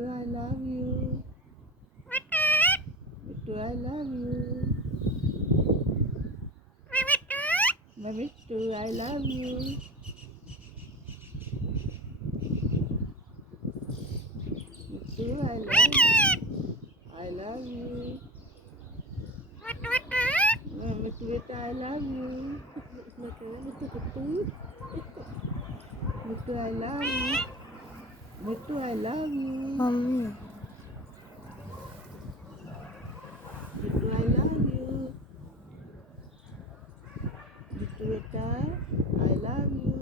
Bittu, I love you. Bittu, I love you. My Bittu, I love you. Bittu, I love you. I love you. My Bittu, beta, I love you. Bittu, I love you. Bittu, I love you. Mummy Bittu, I love you. Bittu, beta, I love you.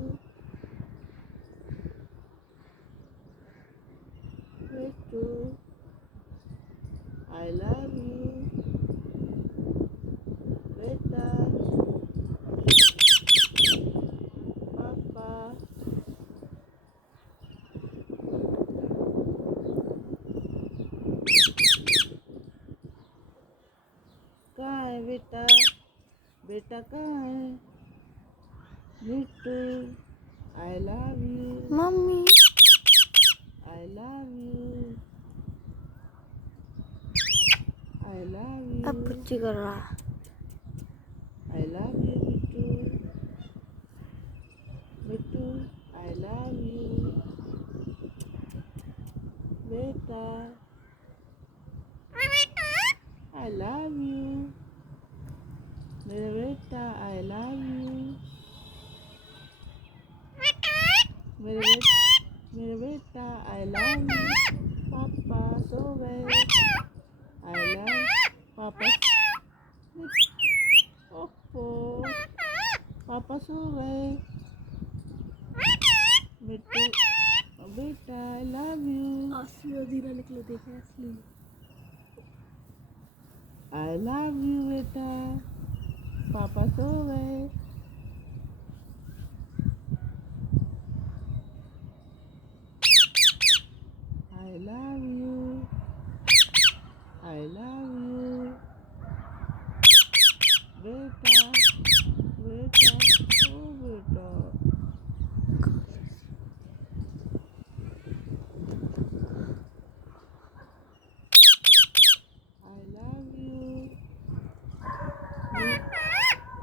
Bittu, I love you. Beta, Papa. कहाँ है बेटा? बेटा कहाँ है? Bittu, I love you. Mummy I love you. I love you. अब कुछ कर रहा है I love you, Bittu. Bittu, I love you. बेटा, I love you. मेरा बेटा, I love you. मेरे बेटा, I love you. पापा सो गए. I love पापा. ओप्पो, पापा सो गए. बिट्टू, बेटा, I love you. असली अजीरा निकले देखे असली I love you, बेटा. पापा सो गए. I love you. I love you. बेटा, बेटा, ओ बेटा. I love you.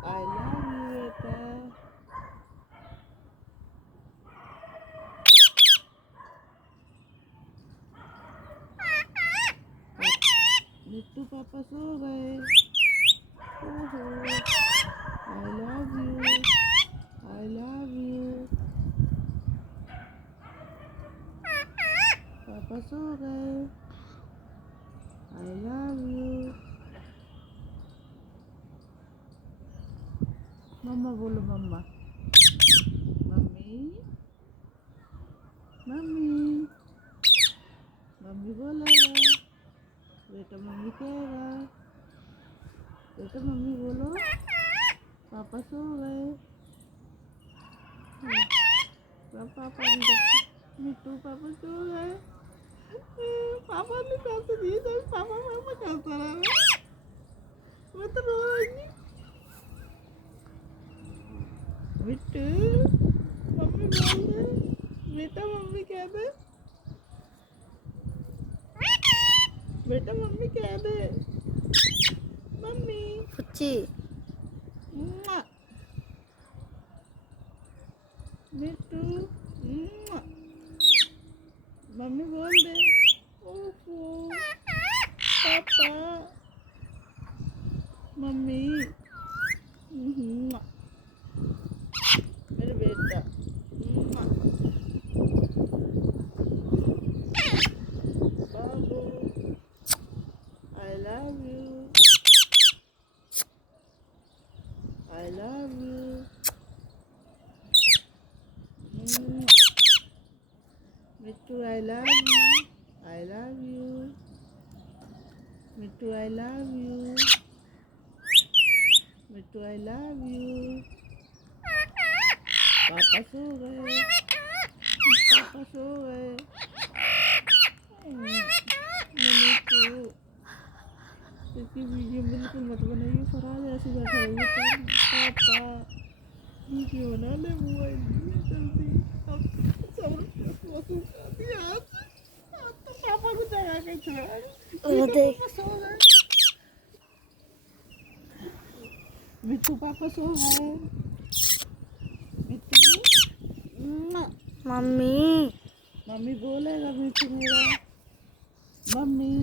I love you, बेटा. बिट्टू पापा सो गए. ओहो. I love you. I love you. पापा सो गए. I love you. मम्मा बोलो मम्मा. मम्मी. मम्मी. मम्मी बोलेगा. बेटा मम्मी कहेगा. बेटा मम्मी बोलो. पापा सो गए. पापा भी देखो. मिट्टू पापा सो गए. पापा ने पैसे दिए तो पापा पापा करता रहा. मैं तो रो रही. मिट्टू मम्मी बोल दे. बेटा मम्मी कह दे. बेटा मम्मी कह दे. मम्मी. फुच्ची मुआ. मिट्टू. मुआ. मम्मी बोल दे. ओफो. पापा. मम्मी. मुआ. मेरे बेटा. मुआ. बाबू. I love you. I love you. Mittu, I love you. I love you. Mittu, I love you. Mittu, I love you. पापा सो गए. पापा सो गए. मिट्टू इसकी वीडियो बिल्कुल मत बनाइए. फराज ऐसे बैठा है. पापा वीडियो बना ले. मोबाइल जल्दी. अब सब महसूस कर दिया. आज तो पापा वो देख पापा सो गए। मिट्टू पापा सो गए। मिट्टू मम्मी मम्मी बोलेगा मिट्टू मेरा। मम्मी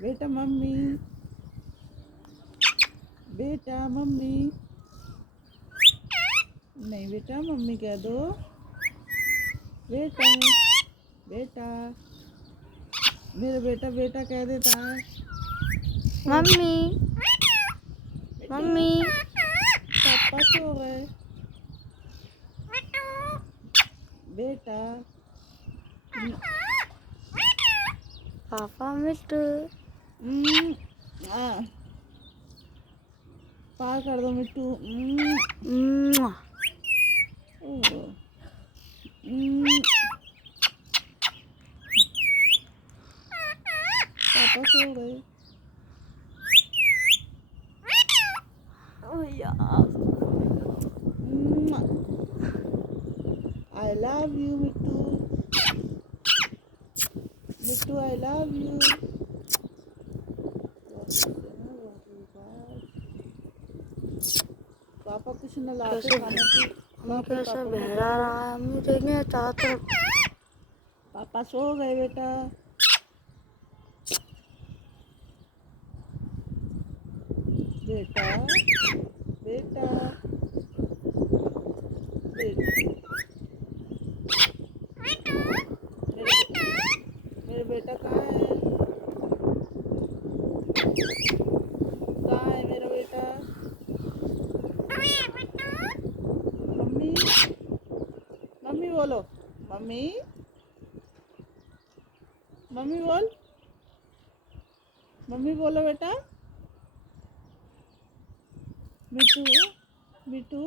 बेटा मम्मी बेटा मम्मी नहीं बेटा मम्मी कह दो बेटा बेटा मेरा बेटा बेटा कह देता है। मम्मी मम्मी पापा सो गए बेटा। पापा मिट्टू आ, पार कर दो मिट्टू। मुआ। ओ, पापा सो गए। ओ यार I love you Mittu. Mittu I love you. पापा कुछ न लाते कैसे खाने की। कैसे बहरा रहा है मम्मी देखें चारों तरफ। पापा सो गए बेटा। बेटा बेटा मेरे बेटा कहाँ है? कहाँ है मेरा बेटा? मम्मी मम्मी बोलो। मम्मी मम्मी बोल। मम्मी बोलो बेटा। मिट्टू मिट्टू